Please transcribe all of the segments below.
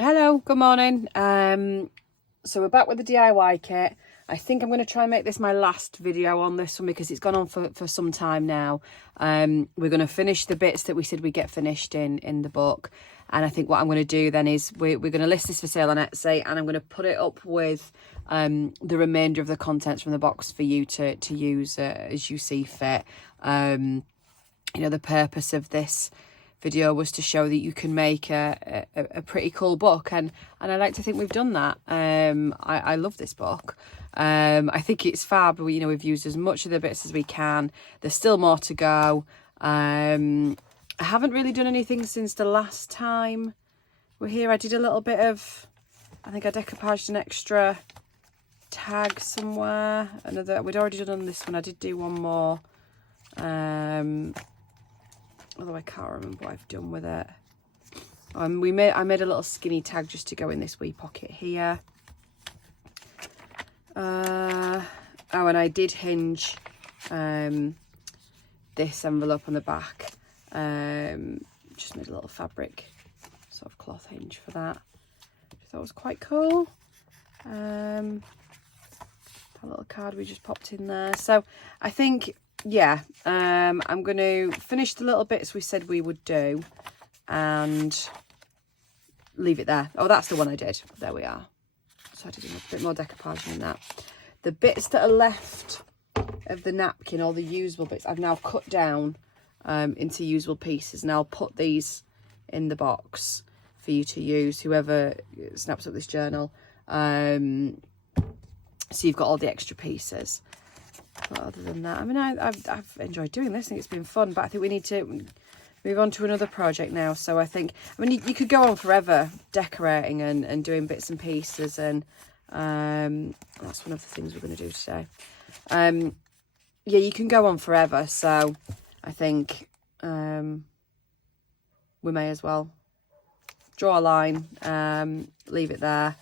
Hello, good morning. So we're back with the DIY kit. I think I'm going to try and make this my last video on this one because it's gone on for some time now. We're going to finish the bits that we said we get finished in the book. And I think what I'm going to do then is we're going to list this for sale on Etsy, and I'm going to put it up with the remainder of the contents from the box for you to use as you see fit. You know, the purpose of this video was to show that you can make a pretty cool book, and I like to think we've done that. I love this book. I think it's fab. We've used as much of the bits as we can. There's still more to go. I haven't really done anything since the last time we're here. I did a little bit of, I think I decoupaged an extra tag somewhere. We'd already done on this one. I did do one more. Although I can't remember what I've done with it. I made a little skinny tag just to go in this wee pocket here. And I did hinge this envelope on the back. Just made a little fabric sort of cloth hinge for that. I thought it was quite cool. That little card we just popped in there. So I think, yeah, I'm going to finish the little bits we said we would do and leave it there. Oh, that's the one I did. There we are. So I did a bit more decoupage in that. The bits that are left of the napkin, all the usable bits, I've now cut down into usable pieces, and I'll put these in the box for you to use, whoever snaps up this journal. So you've got all the extra pieces. But other than that, I mean, I've enjoyed doing this. I think it's been fun, but I think we need to move on to another project now. So I think, I mean, you could go on forever decorating and doing bits and pieces, and that's one of the things we're going to do today. Yeah, you can go on forever. So I think we may as well draw a line, leave it there,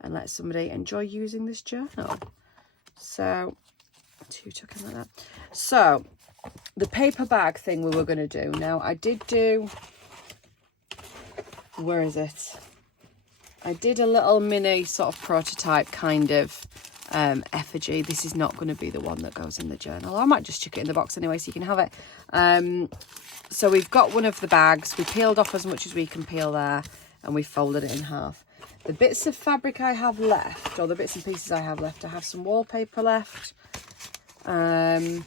and let somebody enjoy using this journal. So two took in like that. So the paper bag thing we were going to do. Now I did do, where is it? I did a little mini sort of prototype kind of effigy. This is not going to be the one that goes in the journal. I might just chuck it in the box anyway so you can have it. So we've got one of the bags. We peeled off as much as we can peel there, and we folded it in half. The bits of fabric I have left, or the bits and pieces I have left, I have some wallpaper left. A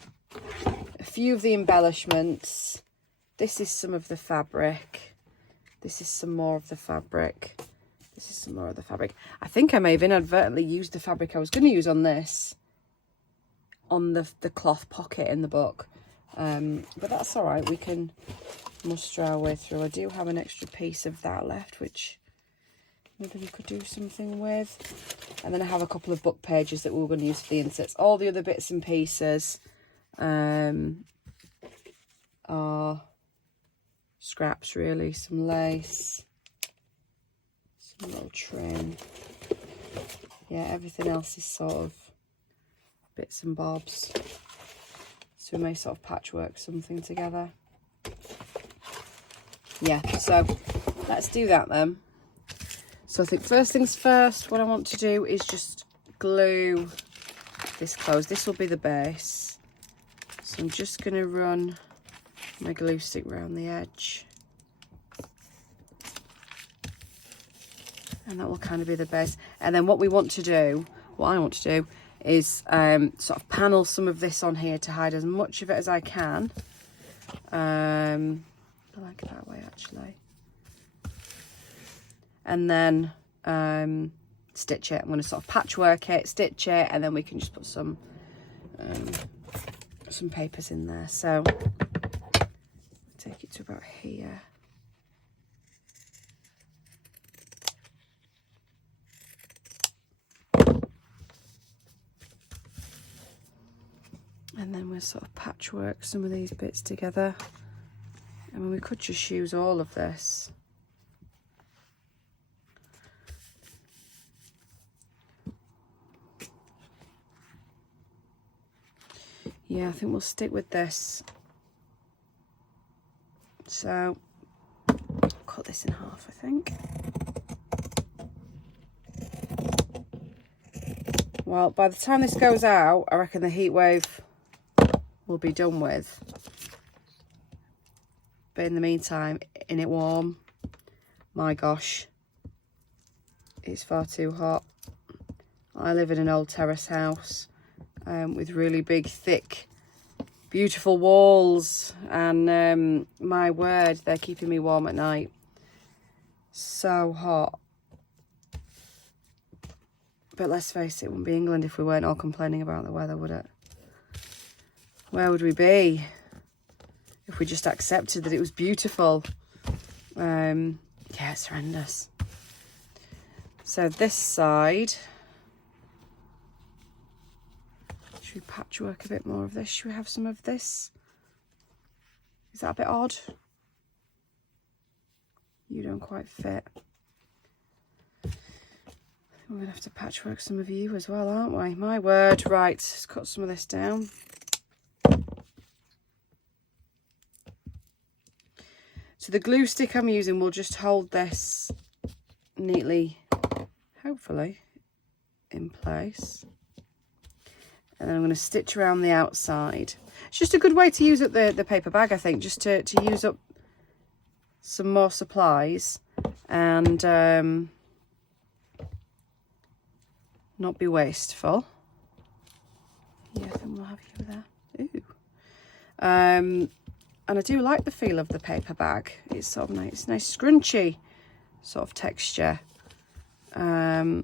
few of the embellishments. This is some of the fabric. This is some more of the fabric. This is some more of the fabric. I think I may have inadvertently used the fabric I was going to use on this, on the cloth pocket in the book. But that's all right. We can muster our way through. I do have an extra piece of that left, which maybe we could do something with. And then I have a couple of book pages that we were going to use for the inserts. All the other bits and pieces are scraps, really. Some lace, some little trim. Yeah, everything else is sort of bits and bobs. So we may sort of patchwork something together. Yeah, so let's do that then. So I think first things first, what I want to do is just glue this closed. This will be the base. So I'm just going to run my glue stick around the edge. And that will kind of be the base. And then what I want to do is sort of panel some of this on here to hide as much of it as I can. I like it that way actually. And then stitch it. I'm going to sort of patchwork it, stitch it, and then we can just put some papers in there. So take it to about here. And then we'll sort of patchwork some of these bits together. I mean, we could just use all of this. Yeah, I think we'll stick with this. So cut this in half, I think. Well, by the time this goes out, I reckon the heat wave will be done with. But in the meantime, in it warm, my gosh, it's far too hot. I live in an old terrace house with really big, thick, beautiful walls, and my word, they're keeping me warm at night. So hot. But let's face it, it wouldn't be England if we weren't all complaining about the weather, would it? Where would we be if we just accepted that it was beautiful? Yeah, it's horrendous. So this side, should we patchwork a bit more of this? Should we have some of this? Is that a bit odd? You don't quite fit. We're going to have to patchwork some of you as well, aren't we? My word. Right, let's cut some of this down. So the glue stick I'm using will just hold this neatly, hopefully, in place. And then I'm going to stitch around the outside. It's just a good way to use up the paper bag, I think, just to use up some more supplies and not be wasteful. Yeah, I think we'll have you there. Ooh. And I do like the feel of the paper bag. It's sort of nice scrunchy sort of texture. We can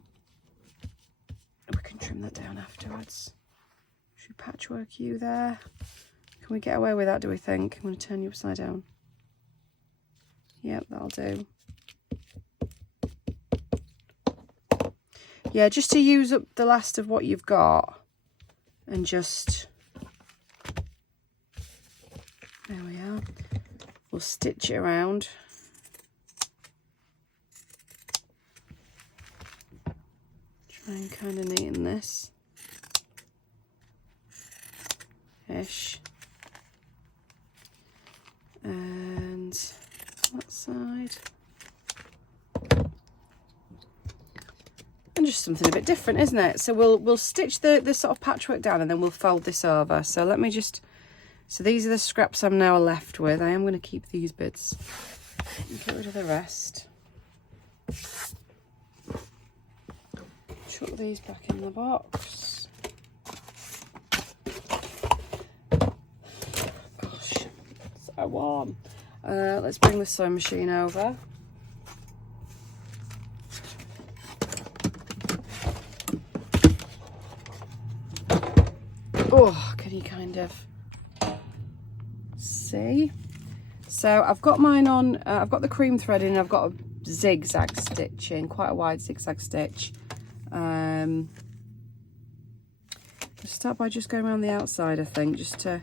trim that down afterwards. Should we patchwork you there? Can we get away with that, do we think? I'm going to turn you upside down. Yep, that'll do. Yeah, just to use up the last of what you've got and just, there we are. We'll stitch it around. Try and kind of neaten this. Ish. And that side. And just something a bit different, isn't it? So we'll stitch the sort of patchwork down and then we'll fold this over. So let me just, so these are the scraps I'm now left with. I am going to keep these bits and get rid of the rest. Chuck these back in the box. Gosh, so warm. Let's bring the sewing machine over. Oh, can you kind of see? So I've got mine on, I've got the cream thread in, I've got a zigzag stitch in, quite a wide zigzag stitch. Let's start by just going around the outside, I think, just to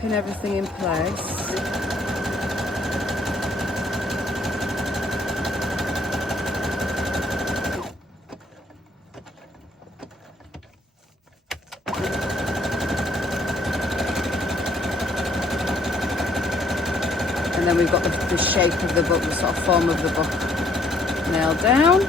pin everything in place. And then we've got the shape of the book, the sort of form of the book nailed down.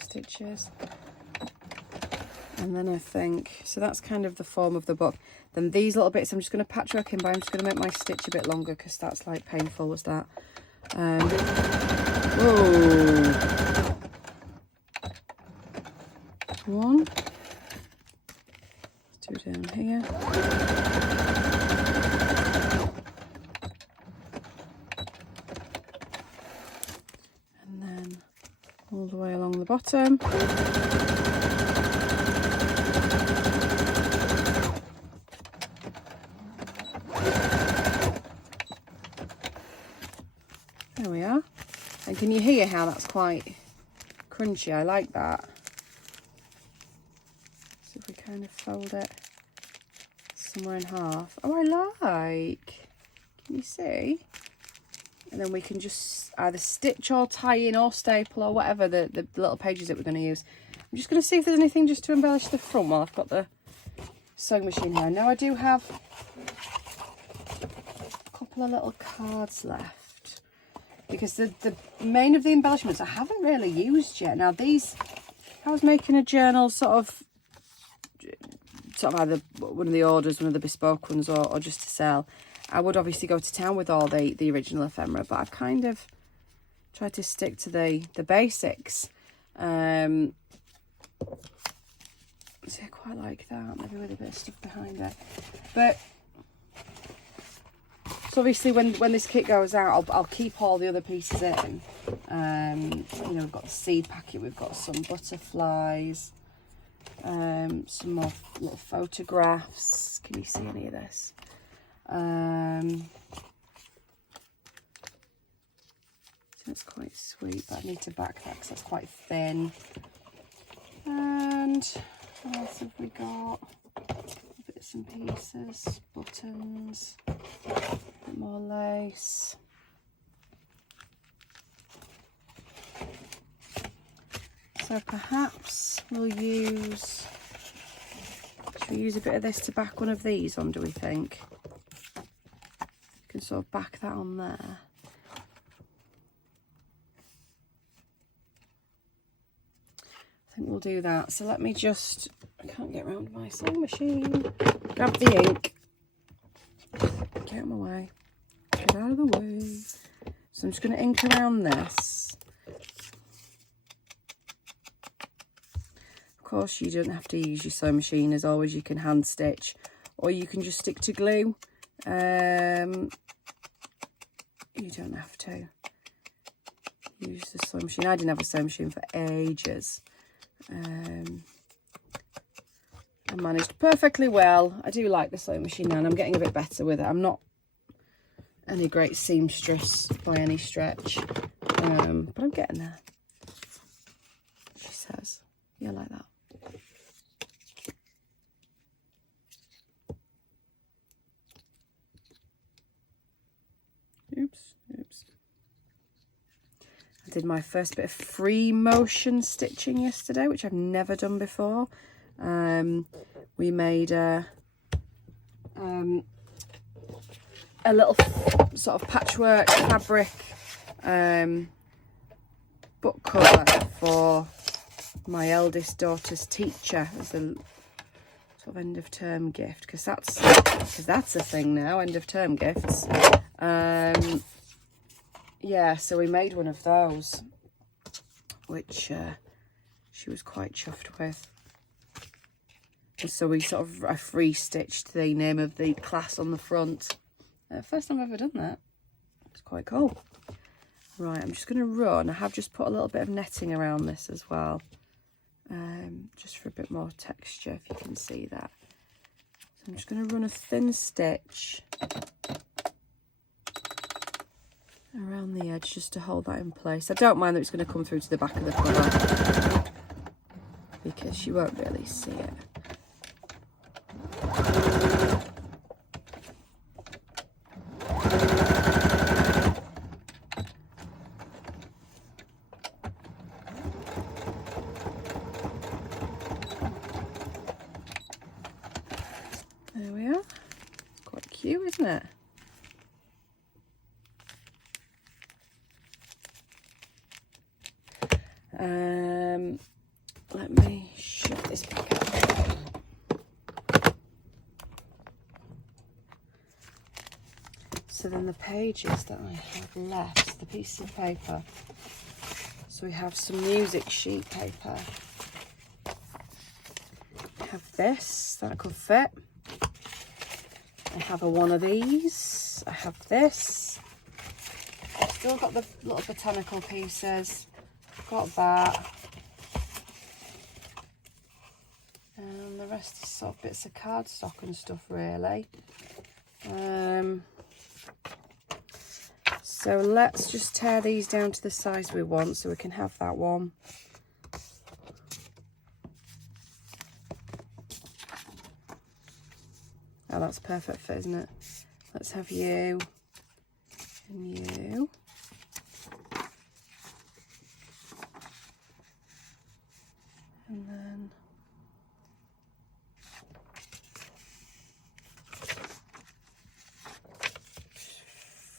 Stitches, and then I think, so that's kind of the form of the book. Then these little bits I'm just going to patchwork in, but I'm just going to make my stitch a bit longer because that's like painful, was that? Whoa. One. Let's do it down here. And then all the way along the bottom. There we are. And can you hear how that's quite crunchy? I like that. So if we kind of fold it somewhere in half. Oh, I like. Can you see? And then we can just either stitch or tie in or staple or whatever the little pages that we're going to use. I'm just going to see if there's anything just to embellish the front while I've got the sewing machine here. Now I do have a couple of little cards left, because the main of the embellishments I haven't really used yet. Now these, if I was making a journal sort of either one of the orders, one of the bespoke ones, or just to sell, I would obviously go to town with all the original ephemera, but I've kind of tried to stick to the basics. So I quite like that, maybe with a bit of stuff behind it. But so obviously when this kit goes out, I'll keep all the other pieces in. You know, we've got the seed packet, we've got some butterflies, some more little photographs. Can you see any of this? So it's quite sweet, but I need to back that because that's quite thin. And what else have we got? Bits and pieces, buttons, a bit more lace. So perhaps we'll use, should we use a bit of this to back one of these on, do we think? You can sort of back that on there. I think we'll do that. So let me just, I can't get around my sewing machine. Grab the ink. Get out of my way. Get out of the way. So I'm just going to ink around this. Of course, you don't have to use your sewing machine. As always, you can hand stitch, or you can just stick to glue. You don't have to use the sewing machine. I didn't have a sewing machine for ages. I managed perfectly well. I do like the sewing machine now, and I'm getting a bit better with it. I'm not any great seamstress by any stretch, but I'm getting there. She says, yeah, like that. Oops. I did my first bit of free motion stitching yesterday, which I've never done before. We made a little sort of patchwork fabric book cover for my eldest daughter's teacher as a sort of end of term gift, because that's a thing now, end of term gifts. Yeah, so we made one of those, which she was quite chuffed with. And so we sort of, I free stitched the name of the class on the front. First time I've ever done that. It's quite cool. Right, I'm just going to run. I have just put a little bit of netting around this as well, just for a bit more texture, if you can see that. So I'm just going to run a thin stitch around the edge just to hold that in place. I don't mind that it's going to come through to the back of the cover, because you won't really see it. There we are. Quite cute, isn't it? Let me shove this back out. So then the pages that I have left, the piece of paper. So we have some music sheet paper. I have this, that could fit. I have one of these. I have this. I've still got the little botanical pieces. Got that. And the rest is sort of bits of cardstock and stuff, really. So let's just tear these down to the size we want so we can have that one. Oh, that's perfect fit, isn't it? Let's have you and you. And then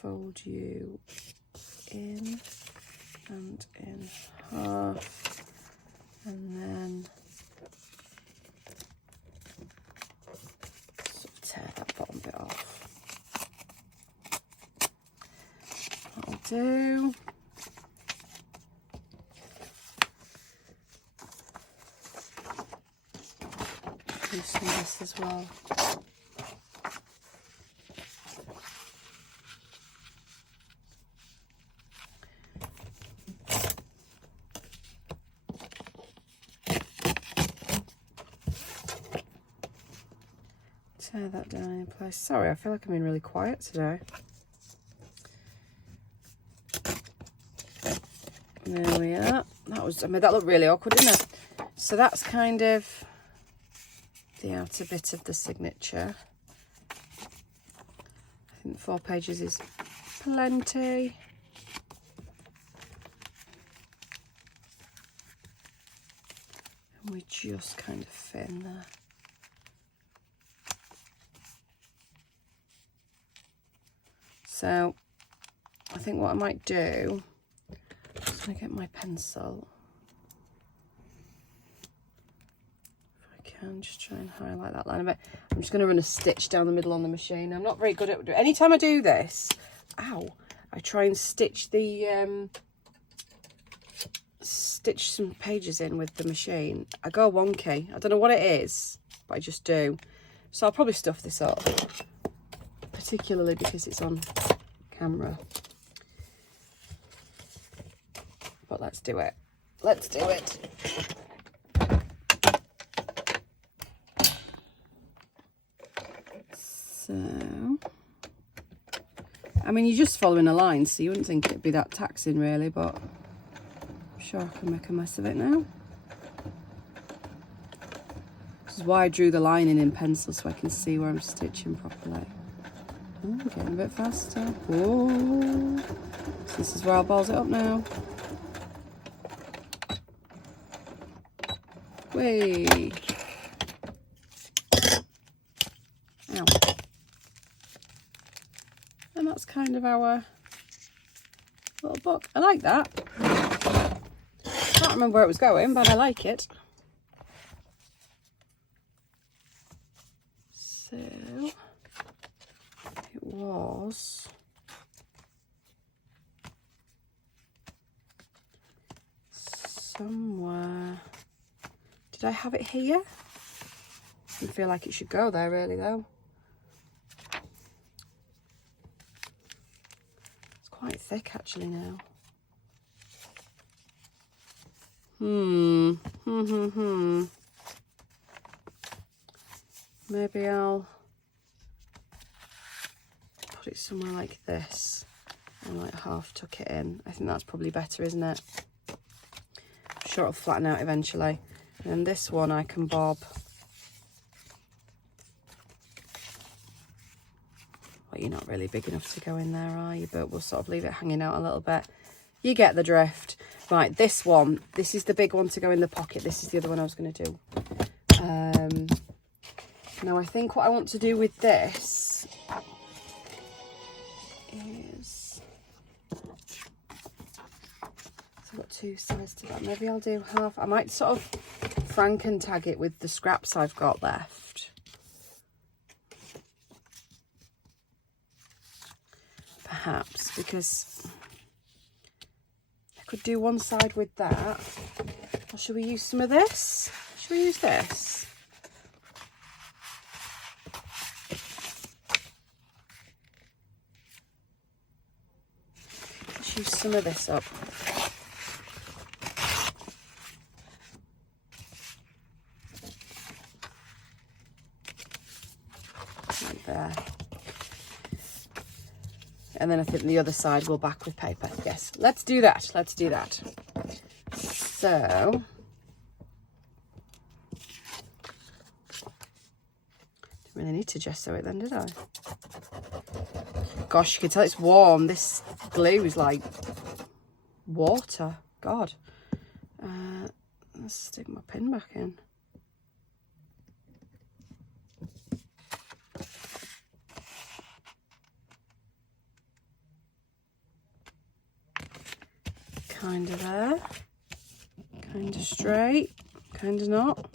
fold you in and in half, and then sort of tear that bottom bit off. That'll do. Do some of this as well. Tear that down in place. Sorry, I feel like I'm being really quiet today. There we are. I made that look really awkward, didn't it? So that's kind of the outer bit of the signature. I think 4 pages is plenty. And we just kind of fit in there. So I think what I might do, I'm just going to get my pencil. Can just try and highlight that line a bit. I'm just going to run a stitch down the middle on the machine. I'm not very good at it. Anytime I do this, ow, I try and stitch some pages in with the machine. I go wonky. I don't know what it is, but I just do. So I'll probably stuff this up, particularly because it's on camera. But let's do it. Let's do it. So, I mean, you're just following a line, so you wouldn't think it'd be that taxing really, but I'm sure I can make a mess of it now. This is why I drew the line in pencil, so I can see where I'm stitching properly. Oh, getting a bit faster. Whoa. So this is where I'll balls it up now. Whee. Ow. And that's kind of our little book. I like that. Can't remember where it was going, but I like it. So it was somewhere. Did I have it here? I feel like it should go there really though. Quite thick actually now. Maybe I'll put it somewhere like this and like half tuck it in. I think that's probably better, isn't it? I'm sure it'll flatten out eventually. And then this one I can bob. Well, you're not really big enough to go in there, are you? But we'll sort of leave it hanging out a little bit. You get the drift. Right, this one. This is the big one to go in the pocket. This is the other one I was going to do. Now, I think what I want to do with this is... So I've got 2 sides to that. Maybe I'll do half. I might sort of Franken tag it with the scraps I've got left. Perhaps, because I could do one side with that. Or should we use some of this? Should we use this? Let's use some of this up. Right there. And then I think the other side will back with paper. Yes, let's do that. Let's do that. So, didn't really need to gesso it then, did I? Gosh, you can tell it's warm. This glue is like water. God. Let's stick my pin back in. Kind of there, kind of straight, kind of not.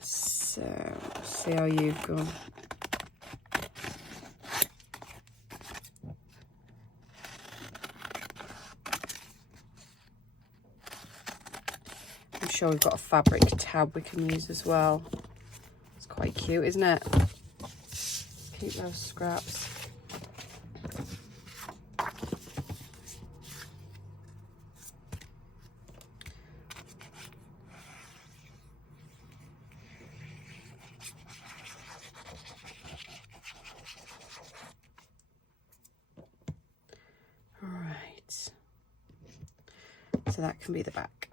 So, see how you've gone. I'm sure we've got a fabric tab we can use as well. It's quite cute, isn't it? Keep those scraps. So that can be the back.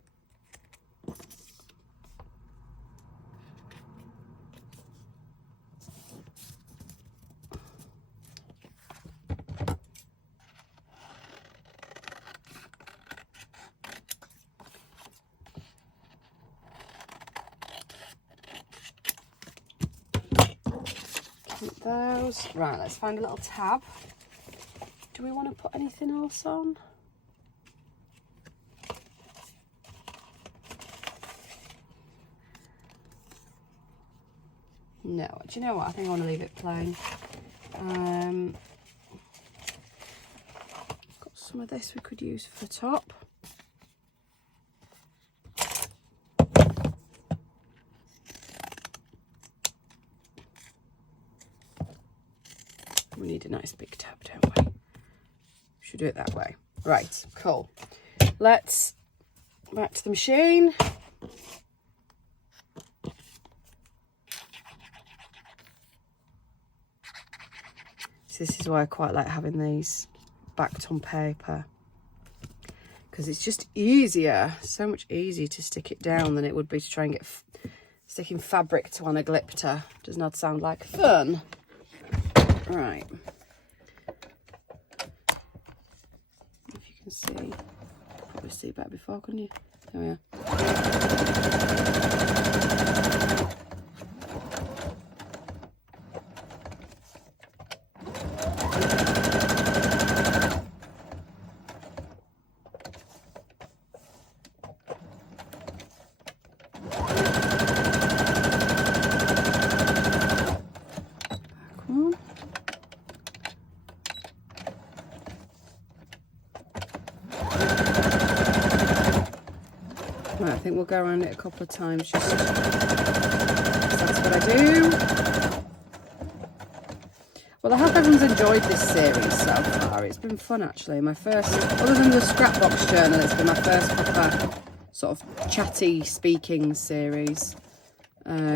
Keep those. Right, let's find a little tab. Do we want to put anything else on? No, do you know what? I think I want to leave it plain. Got some of this we could use for the top. We need a nice big tab, don't we? Should do it that way. Right, cool. Let's back to the machine. So this is why I quite like having these backed on paper, because it's just easier, so much easier to stick it down than it would be to try and get sticking fabric to an glypter. Does not sound like fun. Right. If you can see, probably see better before, couldn't you? There we are. Right, I think we'll go around it a couple of times just so that's what I do. Well, I hope everyone's enjoyed this series so far. It's been fun actually. My first, other than the scrapbox journal, it's been my first proper sort of chatty speaking series. Well,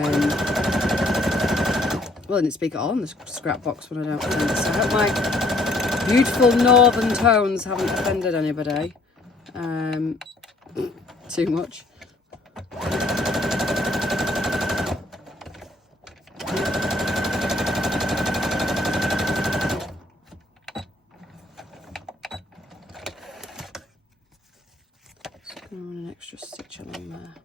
I didn't speak at all in the scrapbox when I don't remember. So I hope my beautiful northern tones haven't offended anybody. Too much. Just going to run an extra stitch along there.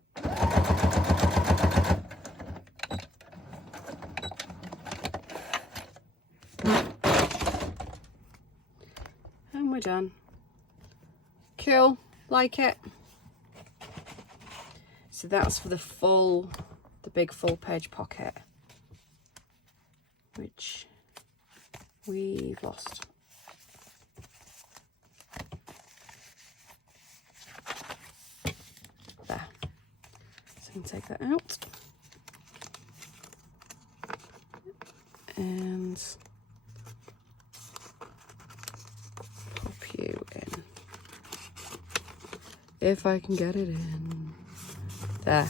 And we're done. Cool. Like it. So that's for the big full page pocket, which we've lost. There. So I can take that out. And pop you in. If I can get it in. There.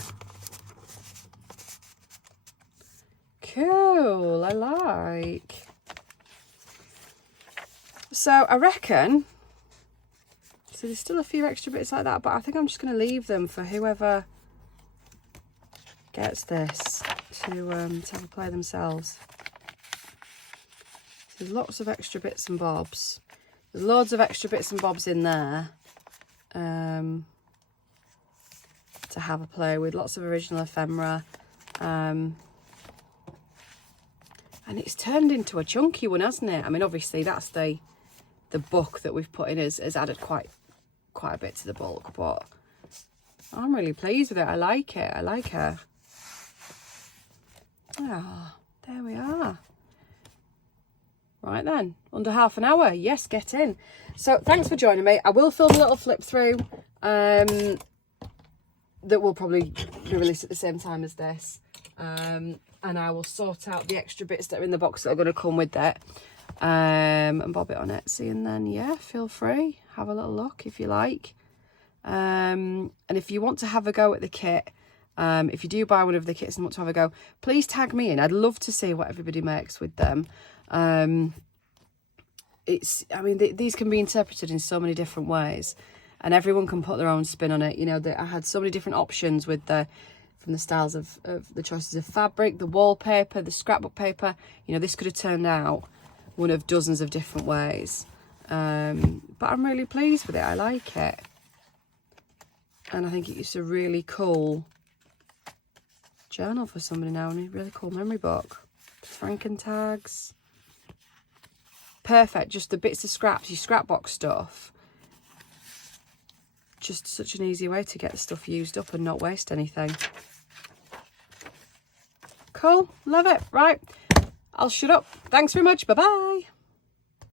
Cool. cool. I like. So I reckon, so there's still a few extra bits like that, but I think I'm just going to leave them for whoever gets this to have a play themselves. There's lots of extra bits and bobs. There's loads of extra bits and bobs in there to have a play with. Lots of original ephemera. And it's turned into a chunky one, hasn't it? I mean, obviously that's the book that we've put in has added quite a bit to the bulk, but I'm really pleased with it. I like it. I like her. Ah, there we are. Right then, under half an hour. Yes, get in. So thanks for joining me. I will film a little flip through that will probably be released at the same time as this. And I will sort out the extra bits that are in the box that are going to come with it. And bob it on Etsy, and then yeah, feel free, have a little look if you like. And if you want to have a go at the kit, if you do buy one of the kits and want to have a go, please tag me in. I'd love to see what everybody makes with them. I mean, these can be interpreted in so many different ways, and everyone can put their own spin on it. You know, I had so many different options with from the styles of the choices of fabric, the wallpaper, the scrapbook paper. You know, this could have turned out one of dozens of different ways. But I'm really pleased with it. I like it. And I think it's a really cool journal for somebody now, and a really cool memory book. Franken tags. Perfect. Just the bits of scraps, your scrapbox stuff. Just such an easy way to get the stuff used up and not waste anything. Cool. Love it. Right. I'll shut up. Thanks very much. Bye-bye.